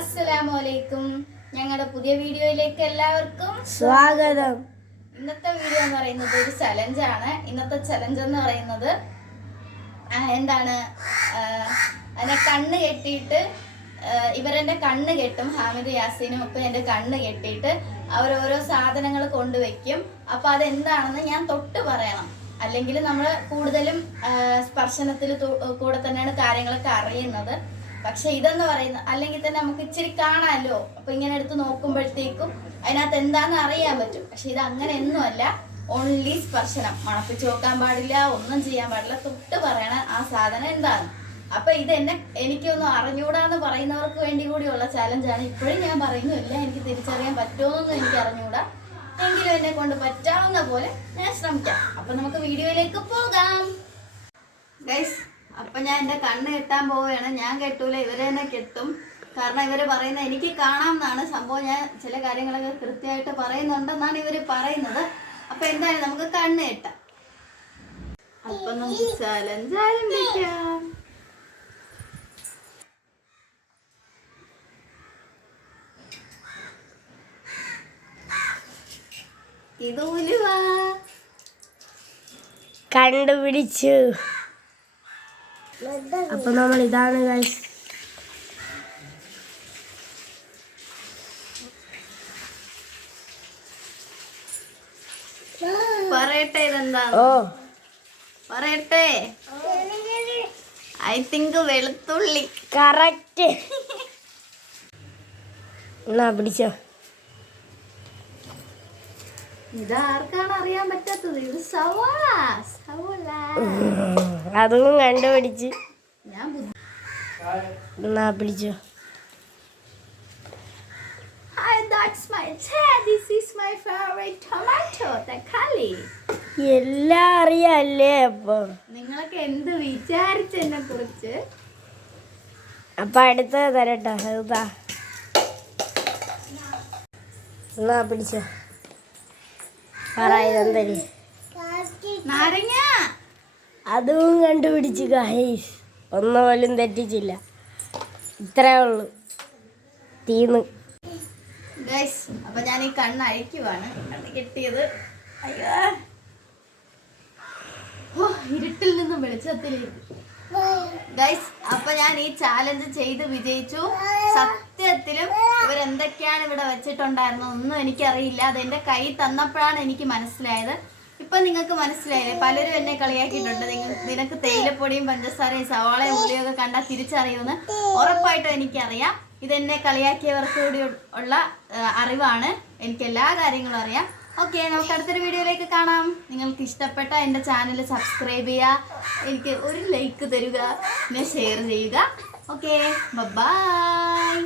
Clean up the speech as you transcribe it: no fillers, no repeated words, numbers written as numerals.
അസ്സലാമലൈക്കും. ഞങ്ങളുടെ പുതിയ വീഡിയോയിലേക്ക് എല്ലാവർക്കും സ്വാഗതം. ഇന്നത്തെ വീഡിയോ എന്ന് പറയുന്നത് ഒരു ചലഞ്ചാണ്. ഇന്നത്തെ ചലഞ്ച് എന്ന് പറയുന്നത് എന്താണ്, എന്നെ കണ്ണ് കെട്ടിയിട്ട് ഇവരെൻ്റെ കണ്ണ് കെട്ടും. ഹാമിദ് യാസീനും ഒക്കെ എൻ്റെ കണ്ണ് കെട്ടിയിട്ട് അവരോരോ സാധനങ്ങൾ കൊണ്ടുവയ്ക്കും. അപ്പോൾ അതെന്താണെന്ന് ഞാൻ തൊട്ട് പറയണം. അല്ലെങ്കിൽ നമ്മൾ കൂടുതലും സ്പർശനത്തിൽ കൂടെ തന്നെയാണ് കാര്യങ്ങളൊക്കെ അറിയുന്നത്. പക്ഷെ ഇതെന്ന് പറയുന്നത് അല്ലെങ്കിൽ തന്നെ നമുക്ക് ഇച്ചിരി കാണാമല്ലോ. അപ്പൊ ഇങ്ങനെ എടുത്ത് നോക്കുമ്പോഴത്തേക്കും അതിനകത്ത് എന്താണെന്ന് അറിയാൻ പറ്റും. പക്ഷെ ഇത് അങ്ങനെയൊന്നുമല്ല, ഓൺലി സ്പർശനം. മണപ്പിച്ച് നോക്കാൻ പാടില്ല, ഒന്നും ചെയ്യാൻ പാടില്ല, തൊട്ട് പറയണ ആ സാധനം എന്താണ്. അപ്പൊ ഇത് എനിക്കൊന്നും അറിഞ്ഞൂടാന്ന് പറയുന്നവർക്ക് വേണ്ടി കൂടിയുള്ള ചലഞ്ചാണ്. ഇപ്പോഴും ഞാൻ പറയുന്നില്ല, എനിക്ക് തിരിച്ചറിയാൻ പറ്റുമോന്നൊന്നും എനിക്ക് അറിഞ്ഞൂടാ. എങ്കിലും എന്നെ കൊണ്ട് പറ്റാവുന്ന പോലെ ഞാൻ ശ്രമിക്കാം. അപ്പൊ നമുക്ക് വീഡിയോയിലേക്ക് പോകാം ഗൈസ്. അപ്പൊ ഞാൻ എൻ്റെ കണ്ണ് കെട്ടാൻ പോവുകയാണ്. ഞാൻ കെട്ടൂല, ഇവരെ തന്നെ കെട്ടും. കാരണം ഇവര് പറയുന്നത് എനിക്ക് കാണാമെന്നാണ് സംഭവം. ഞാൻ ചില കാര്യങ്ങളൊക്കെ കൃത്യമായിട്ട് പറയുന്നുണ്ടെന്നാണ് ഇവര് പറയുന്നത്. അപ്പൊ എന്തായാലും നമുക്ക് കണ്ണ് കെട്ടാം. അപ്പൊ നമുക്ക് ചലഞ്ച് ആരംഭിക്കാം. ഇതുലുവാ കണ്ടുപിടിച്ചു. അപ്പൊ നമ്മൾ ഇതാണ് ഗൈസ്. പറയട്ടെ ഇതെന്താ? പറയട്ടെ. ഐ തിങ്ക് വെളുത്തുള്ളി. കറക്റ്റ്. എന്നാ പിടിച്ചോ. ഇതാർക്കാണ് അറിയാൻ പറ്റാത്തത്? ഇത് സവാള. സവാള അതും കണ്ടുപിടിച്ച്. ഞാൻ എന്നാ പിടിച്ചോ. Hi, that's my this is my favorite tomato. തക്കാളി. എല്ലാം അറിയാല്ലേ? അപ്പൊ നിങ്ങളൊക്കെ എന്ത് വിചാരിച്ചെന്നെ കുറിച്ച്? അപ്പൊ അടുത്ത തരട്ടോ. ഇതാ എന്നാ പിടിച്ചോ. പറയന്തരി നാരങ്ങ. അതും കണ്ടുപിടിച്ചു ഗൈസ്. ഒന്നുപോലും തെറ്റിച്ചില്ല. ഇത്രേ ഉള്ളു. തീന്ന് ഗൈസ്. അപ്പൊ ഞാൻ ഈ കണ്ണ് അഴിക്കുവാണ്. കണ്ണ് കെട്ടിയത്. അയ്യോ, ഇരുട്ടിൽ നിന്നും വെളിച്ചത്തിലേക്ക്. ഗൈസ്, അപ്പൊ ഞാൻ ഈ ചാലഞ്ച് ചെയ്ത് വിജയിച്ചു. സത്യത്തിലും ഇവരെന്തൊക്കെയാണ് ഇവിടെ വെച്ചിട്ടുണ്ടായിരുന്നത് ഒന്നും എനിക്കറിയില്ല. അതെന്റെ കൈ തന്നപ്പോഴാണ് എനിക്ക് മനസ്സിലായത്. ഇപ്പൊ നിങ്ങൾക്ക് മനസ്സിലായില്ലേ? പലരും എന്നെ കളിയാക്കിയിട്ടുണ്ട്. നിനക്ക് തേയിലപ്പൊടിയും പഞ്ചസാരയും സവാളയും ഉള്ളിയൊക്കെ കണ്ടാൽ തിരിച്ചറിയുമെന്ന്. ഉറപ്പായിട്ടും എനിക്കറിയാം. ഇതെന്നെ കളിയാക്കിയവർക്ക് കൂടി ഉള്ള അറിവാണ്. എനിക്ക് എല്ലാ കാര്യങ്ങളും അറിയാം. ഓക്കെ, നമുക്ക് അടുത്തൊരു വീഡിയോയിലേക്ക് കാണാം. നിങ്ങൾക്ക് ഇഷ്ടപ്പെട്ട എൻ്റെ ചാനൽ സബ്സ്ക്രൈബ് ചെയ്യുക, എനിക്ക് ഒരു ലൈക്ക് തരിക, പിന്നെ ഷെയർ ചെയ്യുക. Okay, by.